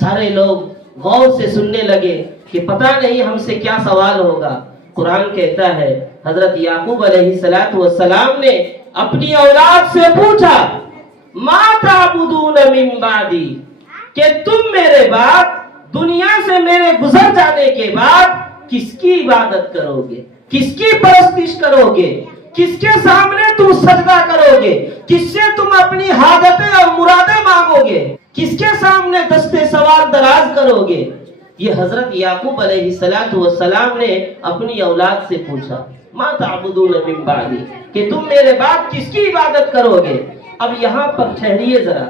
سارے لوگ غور سے سننے لگے کہ پتہ نہیں ہم سے کیا سوال ہوگا۔ قرآن کہتا ہے حضرت یعقوب علیہ السلام نے اپنی اولاد سے پوچھا ما تعبدون من بعدی، کہ تم میرے بعد دنیا سے میرے گزر جانے کے بعد کس کی عبادت کرو گے، کس کی پرستش کرو گے، کس کے سامنے تم سجدہ کرو گے، کس سے تم اپنی حاجتیں اور مرادیں مانگو گے، کس کے سامنے دستے سوال دراز کرو گے۔ یہ حضرت یعقوب علیہ السلام نے اپنی اولاد سے پوچھا ما تعبدون من بعدی، کہ تم میرے بعد کس کی عبادت کرو گے۔ اب یہاں پر ٹھہریے ذرا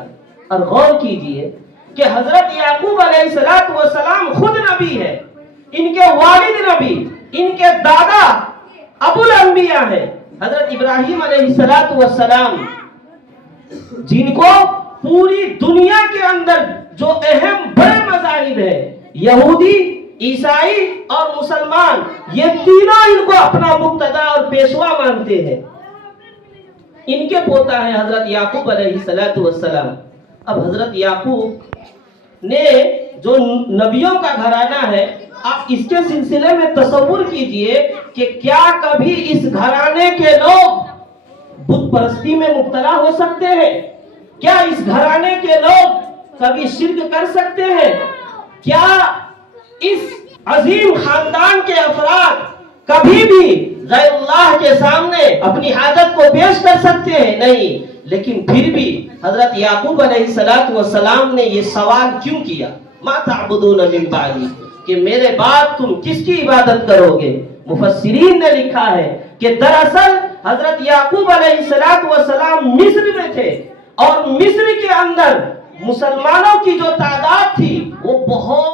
اور غور کیجئے کہ حضرت یعقوب علیہ السلام خود نبی ہے، ان کے والد نبی، ان کے دادا ابو الانبیاء ہیں، حضرت ابراہیم علیہ السلام، جن کو پوری دنیا کے اندر جو اہم بڑے مذاہب ہیں، یہودی، عیسائی اور مسلمان، یہ تینوں ان کو اپنا مقتدا اور پیشوا مانتے ہیں۔ ان کے پوتا ہے حضرت یعقوب علیہ السلام۔ اب حضرت یعقوب نے جو نبیوں کا گھرانہ ہے، آپ اس کے سلسلے میں تصور کیجئے کہ کیا کبھی اس گھرانے کے لوگ بت پرستی میں مبتلا ہو سکتے ہیں؟ کیا اس گھرانے کے لوگ کبھی شرک کر سکتے ہیں؟ کیا اس عظیم خاندان کے افراد کبھی بھی غیر اللہ کے سامنے اپنی حاجت کو پیش کر سکتے ہیں؟ نہیں۔ لیکن پھر بھی حضرت یعقوب علیہ السلام نے یہ سوال کیوں کیا ما تعبدون من بعدی، کہ میرے بعد تم کس کی عبادت کرو گے؟ مفسرین نے لکھا ہے کہ دراصل حضرت یعقوب علیہ السلام مصر میں تھے، اور مصر کے اندر مسلمانوں کی جو تعداد تھی وہ بہت